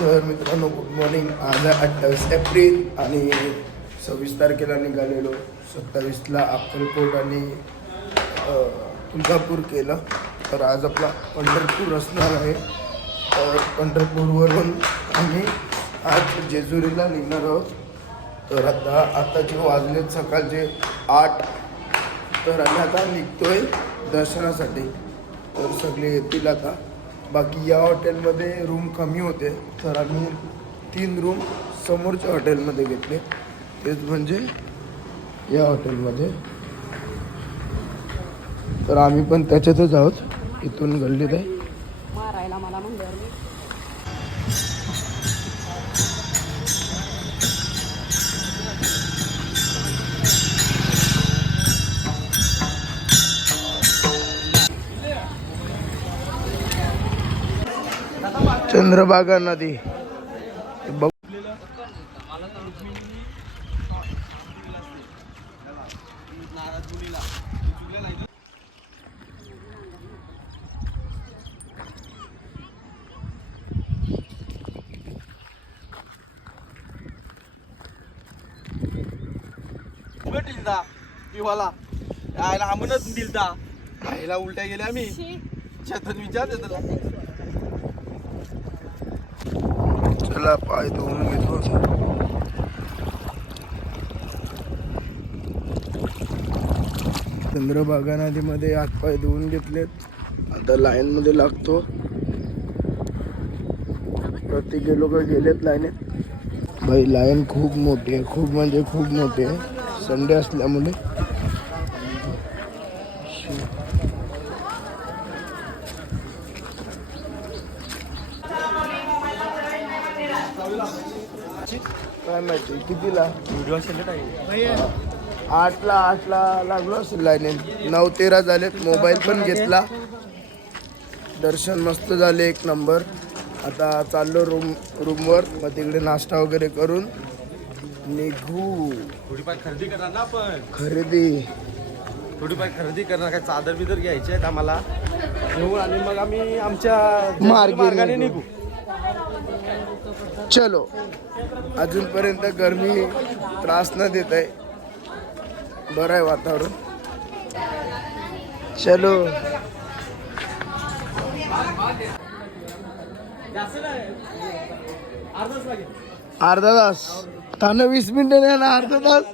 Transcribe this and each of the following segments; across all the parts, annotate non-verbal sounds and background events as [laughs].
तर मित्रांनो good morning आज आहे अठ्ठावीस एप्रिल आणि सव्वीस तारखेला निघालेलो. सत्तावीसला अक्कलकोट आणि तुळजापूर केलं तर आज आपला पंढरपूर असणार आहे. तर पंढरपूरवरून आम्ही आज जेजुरीला निघणार आहोत. तर आता आताचे वाजलेत सकाळचे आठ तर आम्ही आता निघतोय दर्शनासाठी. तर सगळे येतील आता. बाकी या हॉटेलमध्ये रूम कमी होते. तर आम्ही तीन रूम समोरच्या हॉटेलमध्ये घेतले. तेच म्हणजे या हॉटेलमध्ये. तर आम्ही पण त्याच्यातच आहोत. इथून गल्लीत आहे. चंद्रभागा नदी. दिलता पिवाला आयला हमनच दिलता. आईला उलट्या गेल्या आम्ही. चेतन विचार तुला चला पाय धुवून घेतो. चंद्रभागा नदीमध्ये हातपाय धुवून घेतलेत. आता लाईनमध्ये लागतो. प्रत्येक लोक गेलेत लाईनीत भाई लाईन खूप मोठी आहे. खूप म्हणजे खूप मोठी आहे. संडे असल्यामुळे काय माहिती कितीला व्हिडिओ आहे आठला आठला लागलो असेल लाईनीत नऊ तेरा झालेत. मोबाईल पण घेतला. दर्शन मस्त झाले एक नंबर. आता चाललो रूम रूमवर. मग तिकडे नाश्ता वगैरे करून निघू. थोडीफार खरेदी करणार ना आपण? खरेदी. थोडीफार खरेदी करणार. काय चादर बिदर घ्यायचे आहेत आम्हाला? घेऊन आणि मग आम्ही आमच्या मार्गे मार्गाने निघू. चलो. अजूनपर्यंत गरमी त्रास न देत आहे बरं आहे वातावरण. चलो. अर्धा तास. थांब वीस मिनिटं नाही ना अर्धा तास.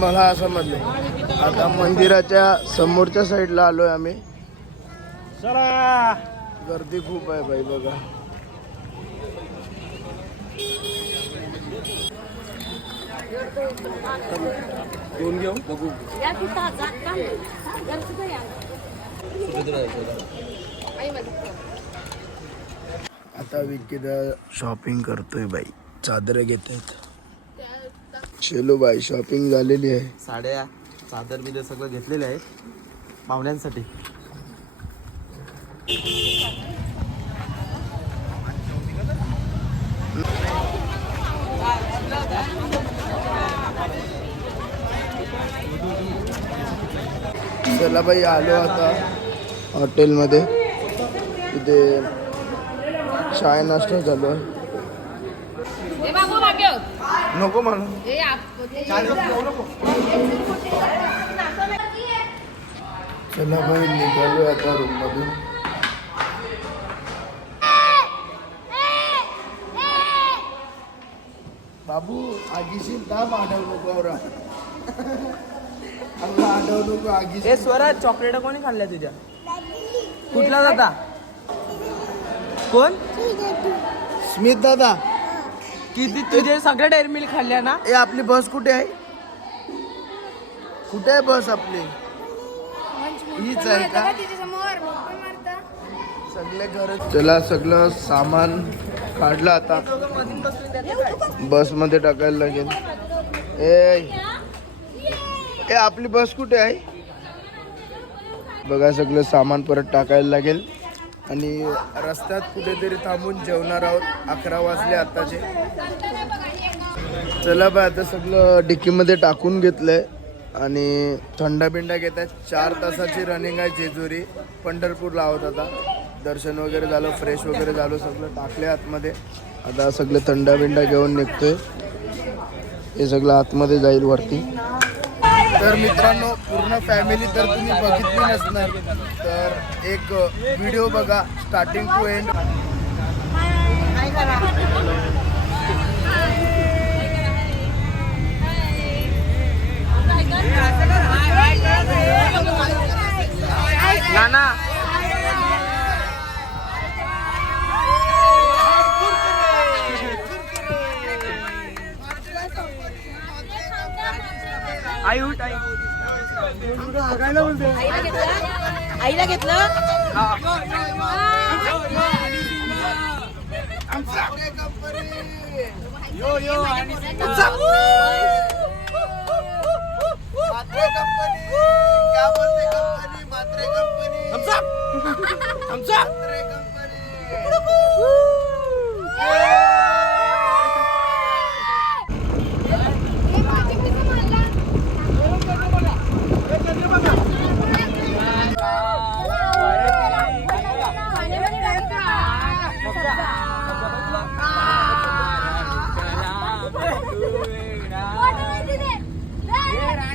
मला समजलं. आता मंदिराच्या समोरच्या साईडला आलोय आम्ही. चला गर्दी खूप आहे बाई बघा. दोन घेऊ? बघू. आता विकीदा शॉपिंग करतोय बाई. चादर घेत आहेत. चलो बाई शॉपिंग झालेली आहे. साड्या चादर बिदर सगळं घेतलेलं आहे. पाहुण्यांसाठी. चला बाई आलो आता हॉटेलमध्ये. तिथे चाय नाश्ता भाग्य. नको म्हणून चला बाई निघालो आता रूम मधून बाबू आगीशी दाब आढळ नको ए स्वराज चॉकलेट कोणी खाल्ल्या तुझ्या? कुठला जाता कोण? स्मित दादा. किती तुझे सगळ्या डेअरी मिल्क खाल्ल्या ना? ए आपली बस कुठे आहे? कुठे आहे बस आपली? हीच आहे का? सगळे घर चला सगळं सामान काढलं आता. बसमध्ये टाकायला लागेल. ए ए आपली बस कुठे आहे? बघा सगळं सामान परत टाकायला लागेल. आणि रस्त्यात कुठेतरी थांबून जेवणार आहोत. अकरा वाजले आत्ताचे चला बाय आता सगळं डिक्कीमध्ये टाकून घेतलंय. आणि थंडा बिंडा घेत आहेत. चार तासाची रनिंग आहे जेजुरी. पंढरपूरला आहोत आता. दर्शन वगैरे झालं फ्रेश वगैरे झालं सगळं टाकले आतमध्ये. आता सगळं थंडा बिंडा घेऊन निघतोय. हे सगळं आतमध्ये जाईल वरती. तर मित्रांनो पूर्ण फॅमिली तर तुम्ही बघितली नसणार तर एक व्हिडिओ बघा स्टार्टिंग टू एंड नाना. आई उठ आई आईला घेतलं? मात्रे कंपनी क्या बोलते कंपनी मात्रे कंपनी मात्रे कंपनी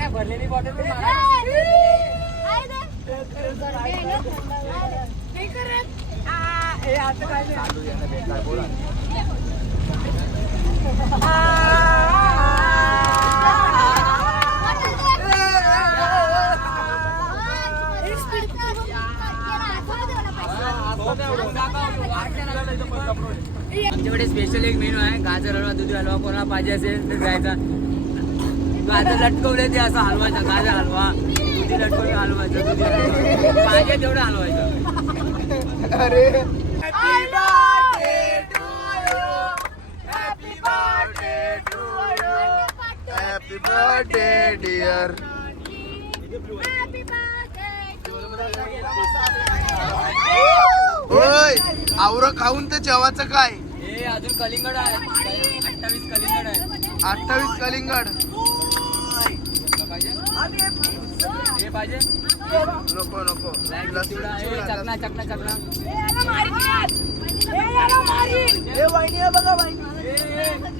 भरलेली बॉटल आमच्याकडे स्पेशल एक मेनू आहे गाजर हलवा दुधी हलवा कोणाला पाहिजे असेल तर जायचा गाजर लटकवले ते असं हलवायचं हलवा दुधी लटकवले हलवायचं दुधी पाहिजे तेवढं हलवायचं. अरे. आवर खाऊन तर जेवाचं काय? हे अजून कलिंगड आहे. अठ्ठावीस कलिंगड आहे. अठ्ठावीस कलिंगड. तुला पाहिजे हे पाहिजे? नको नको. लस्सी चिवडा चकना चकना चकना.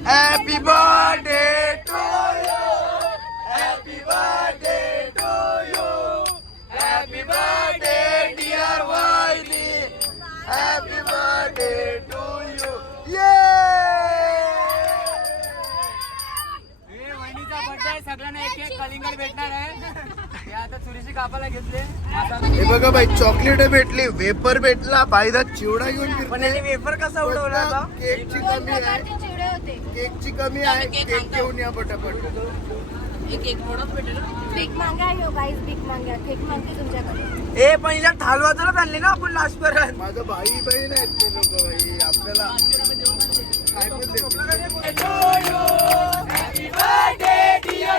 हॅपी बर्थडे टू कापाला घेतले. हे बघा भाई चॉकलेट भेटली वेपर भेटला बाईदा चिवडा घेऊन पण याने वेफर कसा उडवला आता? केकची कमी आहे. केकची कमी आहे. केक घेऊन या पटापट. भीक मागा केक मागते तुमच्याकडे. ए पण हिला आणले ना आपण लास्ट पर्यंत. माझं भाई बहीण आहेत ते लोक भाई आपल्याला काय पण देतील. या,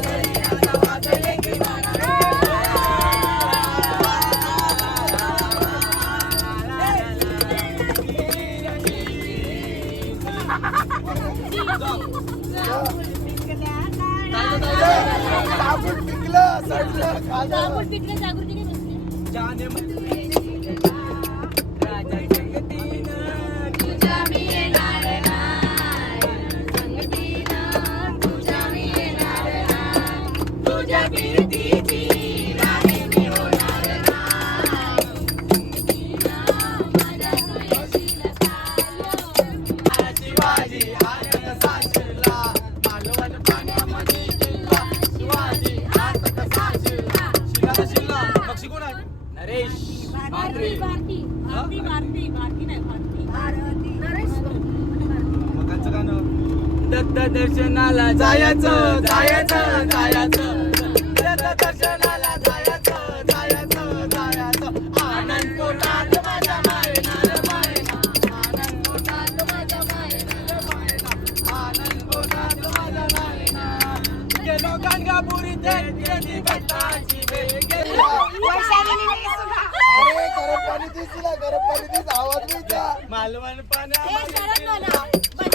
जागृती सडलं खाल्लं जागृती मालवण हे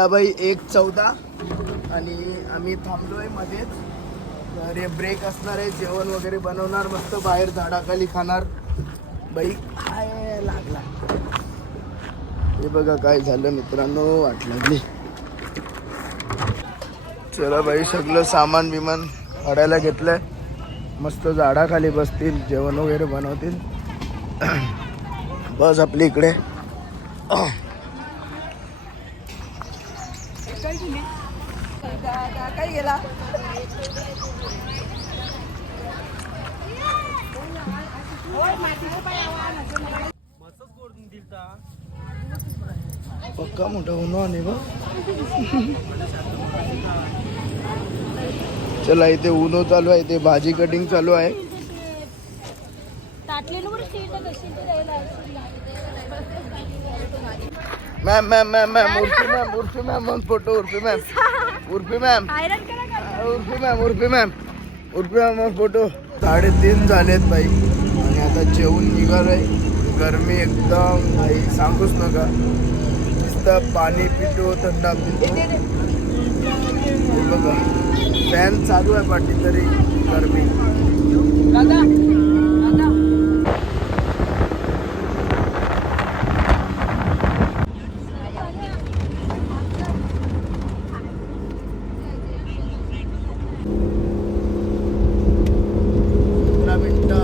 चला बाई एक चौदा. आणि आम्ही थांबलोय मध्येच. तर हे ब्रेक असणार आहे जेवण वगैरे बनवणार मस्त बाहेर झाडाखाली खाणार. बाई हाय लागला. हे बघा काय झालं मित्रांनो वाट लागली. चला बाई सगळं सामान बिमान काढायला घेतलंय. मस्त झाडाखाली बसतील जेवण वगैरे बनवतील. [clears throat] बस आपली इकडे. [clears throat] पक्का मोठा होणार नाही बा. चला इथे उनो चालू आहे इथे भाजी कटिंग चालू आहे. Ma'am ma'am ma'am ma'am Urfi ma'am Urfi ma'am photo Urfi ma'am [laughs] Urfi ma'am Urfi ma'am Urfi ma'am Urfi ma'am photo साडेतीन झालेत बाई. आणि आता जेवून निघालोय. गरमी एकदम भाई सांगूच नका. नुसतं पाणी पितो थंडा पितो. बघा. फॅन चालू आहे पाठी तरी गरमी पंधरा मिनिटं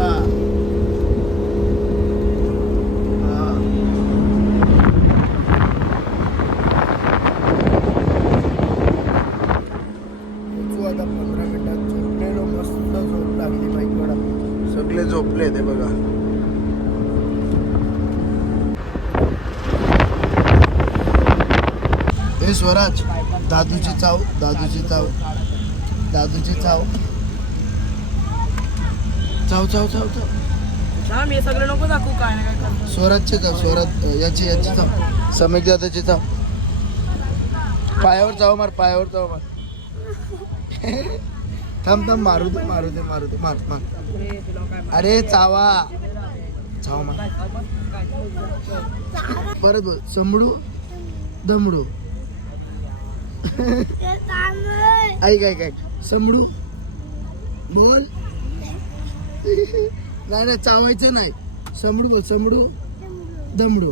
हा. पोचू आता पंधरा मिनिटात झोपलेलो मस्त झोप लागली बाईकवर सगळे झोपले ते बघा ए स्वराज दादूची चाव दादूची चाव दादूची चाव चाव चाव चाव चाव मी सगळं नको दाखवू काय ना काय करतो स्वराजचे चाव स्वराज याची याची चाव समीक दादाची चाव पायावर चाव मार पायावर चाव मार थांब थांब मारू दे मारू दे मारू दे मार मार अरे चावा चाव मार परत बोल समडू दमडू ऐक ऐक ऐक. समडू. बोल. नाही नाही चावायचं नाही. समडू बोल समडू. दमडू.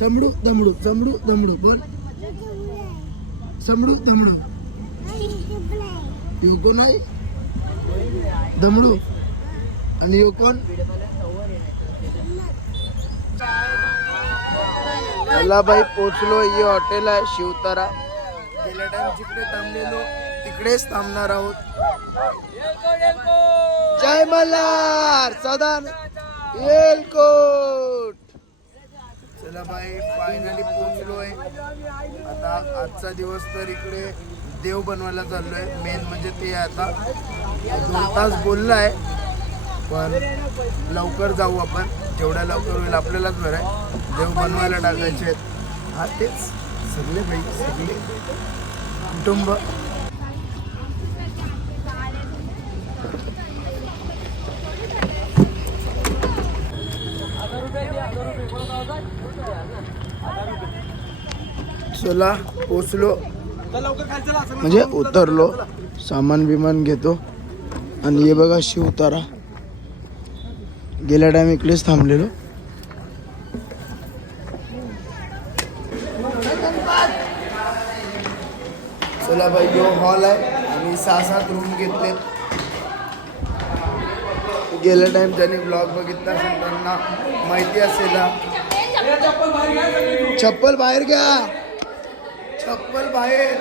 समडू दमडू. समडू दमडू. बोल. समडू दमडू. यो कोण आहे? दमडू. आणि यो कोण? मला बाई पोचलो ये हॉटेल आहे शिवतारा. गेल्या टाइम जिकडे थांबलेलो तिकडेच थांबणार आहोत. जय मल्हार सदान येलकोट! चला बाई फायनली पोहोचलोय. आता आजचा दिवस तर इकडे देव बनवायला चाललोय. मेन म्हणजे ते आता. दोन तास बोललाय पण लवकर जाऊ आपण. जेवढ्या लवकर होईल आपल्यालाच बरं आहे. देव बनवायला टाकायचे आहेत. हा तेच. सगळे बाई सगळे. कुटुंब. चला पोचलो. म्हणजे उतरलो. सामान बिमान घेतो. आणि हे बघा शिवतारा गेल्या टाइम इकडेच थांबलेलो. चला बाई यो हॉल आहे आणि सहा सात रूम घेतले गेल्या टाइम ज्यांनी ब्लॉग बघितला असेल त्यांना माहिती असेल हा. चप्पल बाहेर घ्या। चप्पल बाहेर।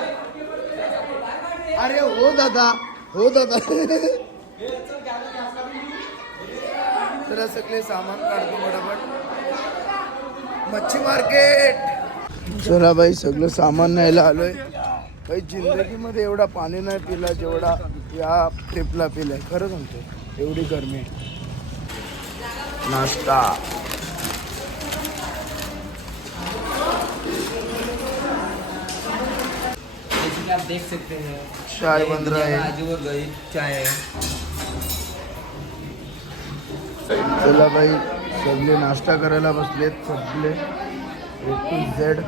अरे हो दादा हो दादा। चला सगळे सामान काढतो फटाफट। मच्छी मार्केट चला बाई सगळं सामान न्यायला आलोय. काही जिंदगीमध्ये एवढा पाणी नाही पिला जेवढा या ट्रिपला पिलाय. खरं सांगतो एवढी गरमी आहे. नाश्ता. आप देख सकते हैं चाय बन रहा है आजू और गरीब चाय है चला बाई सगळे नाश्ता करायला बसलेत सगळे. ए टू झेड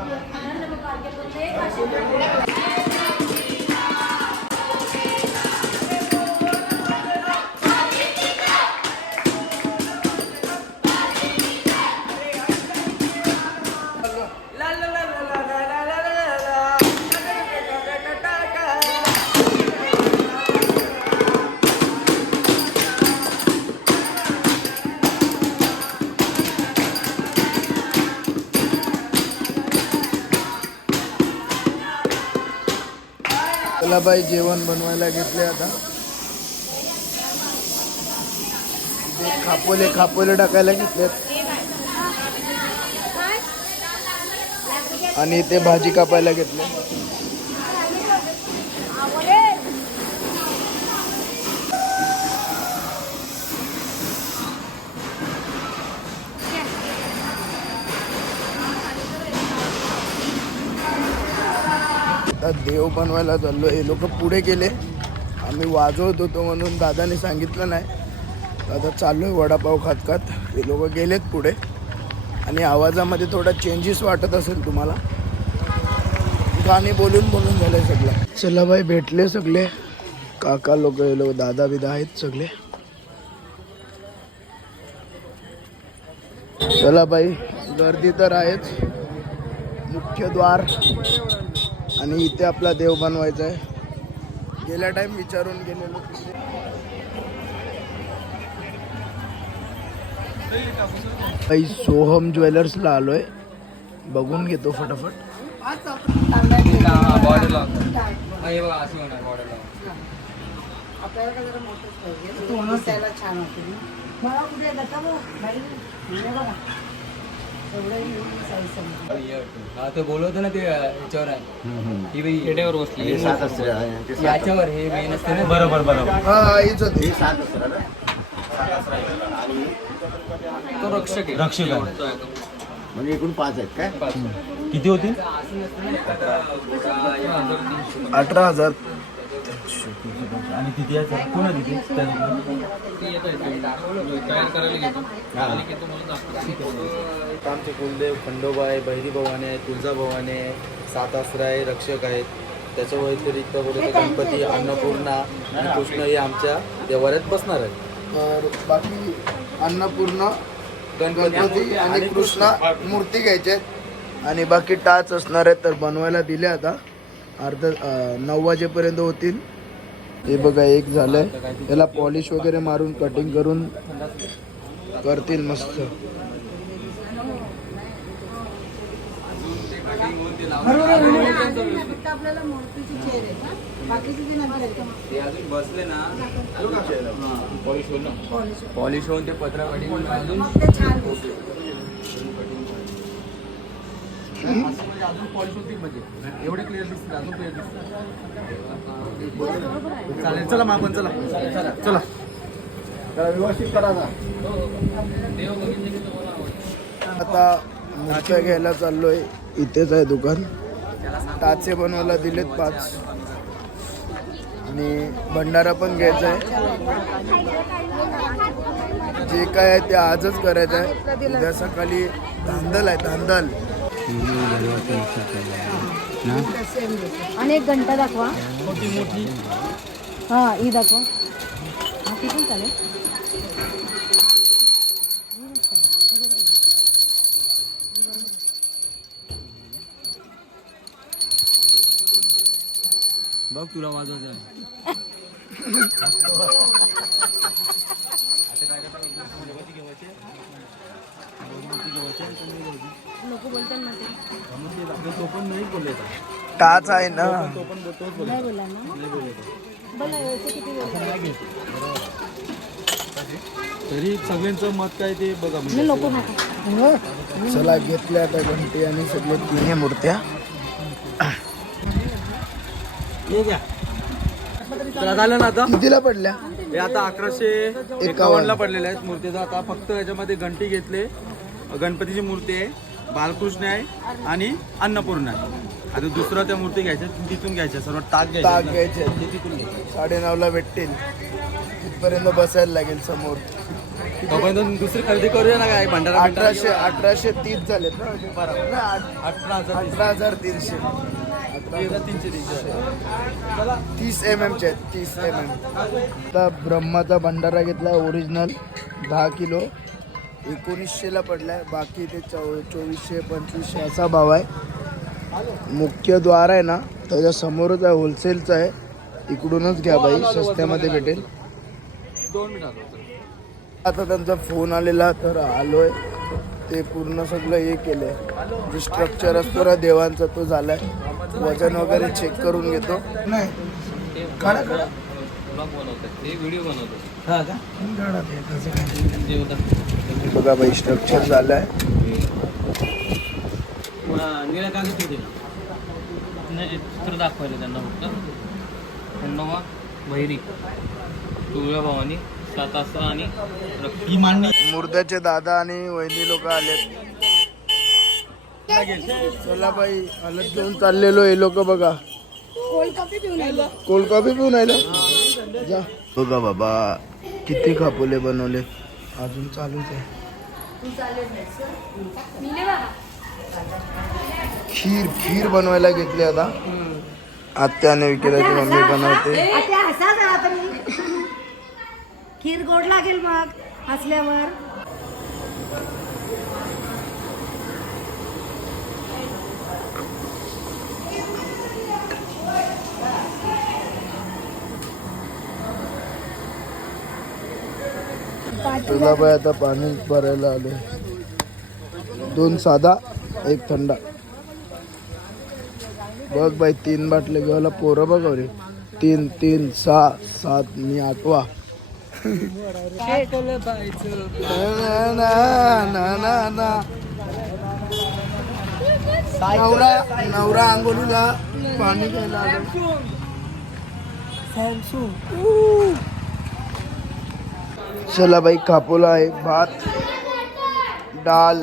कमलाबाई बाई जेवण बनवायला घेतले आता. खापोले खापोले टाकायला घेतलेत. आणि इथे भाजी कापायला घेतले. आता देव बनवायला चाललो हे लोक पुढे गेले. आम्ही वाजवत होतो म्हणून दादाने सांगितलं नाही. आता आहे वडापाव खात खात. हे लोक गेलेत पुढे. आणि आवाजामध्ये थोडा चेंजेस वाटत असेल तुम्हाला. गाणे बोलून बोलून झालंय सगळं. चला बाई भेटले सगळे. काका लोक हे लोक दादा बिदा आहेत सगळे. चला बाई गर्दी तर आहेच. मुख्य द्वार. आणि इथे आपला देव बनवायचा आहे. गेल्या टाइम विचारून गेलेलो. काही सोहम ज्वेलर्सला आलोय. बघून घेतो फटाफट. हे आपल्याला हे ते बोलवतो ना ते याच्यावर आहे. ही बसली याच्यावर हे मेन असते ना? बरोबर बरोबर. तो रक्षक आहे. रक्षक. म्हणजे एकूण पाच आहेत काय? किती होतील अठरा हजार. आणि किती आहे. कोण आहे तिथे? त्या ठिकाणी? आमचे कुलदेव खंडोबा आहे बहिरी भवानी आहे तुळजा भवानी आहे सात आसरा आहे रक्षक आहेत. त्याच्या व्यतिरिक्त बोलतो गणपती अन्नपूर्णा आणि कृष्ण हे आमच्या देवाऱ्यात बसणार आहेत. तर बाकी अन्नपूर्ण गणपती आणि कृष्णा. मूर्ती घ्यायच्या आहेत. आणि बाकी टाच असणार आहेत तर बनवायला दिले आता. अर्ध नऊ वाजेपर्यंत होतील. हे बघा एक झालंय. त्याला पॉलिश वगैरे मारून कटिंग करून करतील मस्त. फक्त आपल्याला मूर्तीची चेअर आहे का बाकीची ती नंतर येतं. ते अजून बसले ना पॉलिश होईल ना पॉलिश होऊन ते पत्रा कटिंग अजून म्हणजे. एवढे क्लिअर अजून क्लिअर चालेल चला मग आपण चला. चला व्यवस्थित करा आता मूर्त्या घ्यायला चाललोय. इथेच आहे दुकान. टाचे बनवायला दिलेत पाच. आणि भंडारा पण घ्यायचा आहे. जे काय आहे ते आजच करायचं आहे. उद्या सकाळी धांदल आहे धांदल. आणि एक घंटा दाखवा. हा ही दाखवा. हा ती पण चालेल. बघ तुला वाजवायचं आहे. [laughs] नको बोलतात ना ते. टाच आहे ना. नाही बोला ना. बोला याचे किती बोलतात? तरी सगळ्यांचं मत काय ते बघा म्हणजे. चला घेतल्या आता घंटी आणि सगळे तिन्ही मूर्त्या. झालं ना आता? कितीला पडल्या? हे आता अकराशे एकावन्नला पडलेले आहेत मूर्तीचा आता फक्त याच्यामध्ये घंटी घेतले. गणपतीची मूर्ती आहे. बालकृष्ण आहे आणि अन्नपूर्णा आहे. आता दुसरं त्या मूर्ती घ्यायच्या तिथून घ्यायच्या सर्व टाक ताक घ्यायचे घ्यायचे. ते तिथून घ्यायचे. साडेनऊला भेटतील. तिथपर्यंत बसायला लागेल समोर. दुसरी खरेदी करूया ना काय? भंडारा अठराशे अठराशे तीस झालेत ना? नाही, आठ- अठरा हजार अठरा हजार तीनशे. तीनशे तीनशे. तीस एम एमचे आहेत तीस एम एम आता ब्रह्माचा भंडारा घेतला ओरिजिनल दहा किलो. एकोणीसशेला पडलाय. बाकी ते चौ चोवीसशे पंचवीसशे असा भाव आहे. मुख्य द्वार आहे ना त्याच्या समोरच आहे होलसेलचं आहे. इकडूनच घ्या बाई स्वस्त्यामध्ये भेटेल. दोन मिनिटात आता त्यांचा फोन आलेला तर आलोय. ते पूर्ण सगळं हे केलंय. जे स्ट्रक्चर असतो ना देवांचा तो झालाय. वजन वगैरे चेक करून घेतो. नाही. काढा काढा. हा का? बघा बाई स्ट्रक्चर झालंय. निळ्या कागद होते. नाही चित्र दाखवायला त्यांना फक्त. खंडोबा भैरी तुळजाभवानी सातासरा आणि मांडणी मुर्द्याचे दादा आणि वहिनी लोक आलेत. चला बाई हलत घेऊन चाललेलो हे लोक बघा. कोल्ड कॉफी पिऊन आयला? जा. बघा बाबा किती खापोले बनवले. अजून चालूच आहे. खीर खीर बनवायला घेतली आता. आत्याने विकेलाची मम्मी बनवते. हसा खीर गोड लागेल मग हसल्यावर तुलाबाई आता पाणी भरायला आले दोन साधा एक थंडा. बघ बाई तीन बाटले घ्यायला पोरं बघ रे तीन तीन सहा सात मी आठवा. ना, ना, ना, ना, नवरा नवरा आंघोळीला पाणी घ्यायला आलो चला बाई कापोला आहे भात डाल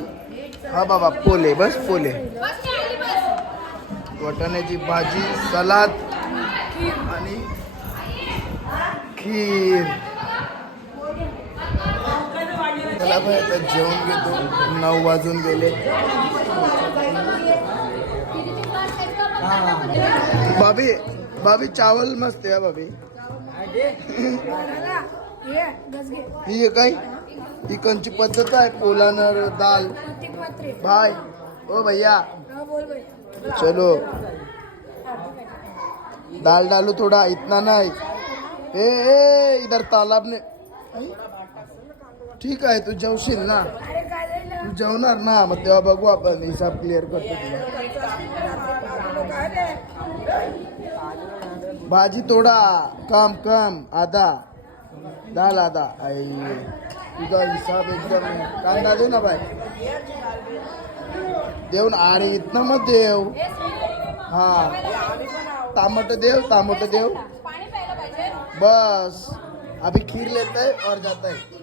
हा बाबा पोले बस पोले. वाटाण्याची भाजी सलाद आणि खीर. चला बाई आता जेवण घेतो. नऊ वाजून गेले. भाभी भाभी चावल मस्त आहे बाबी भाभी. ही आहे. काय कंची पद्धत आहे पोलानर दाल. भाई ओ भैया. चलो. दाल डालू थोड़ा इतना नहीं. ए ए इधर तालाब ने ठीक आहे तू जेवशील ना? तू जेवणार ना? मग तेव्हा बघू आपण हिसाब क्लिअर करतो. तुला भाजी थोडा कम कम आधा. दाल आधा आई. तुझा हिसाब एकदम कांदा दे ना बाय देव ना अरे इथनं मग देव. हा. तामट देव तामट देव. बस. अभी खीर लेता है और जाता है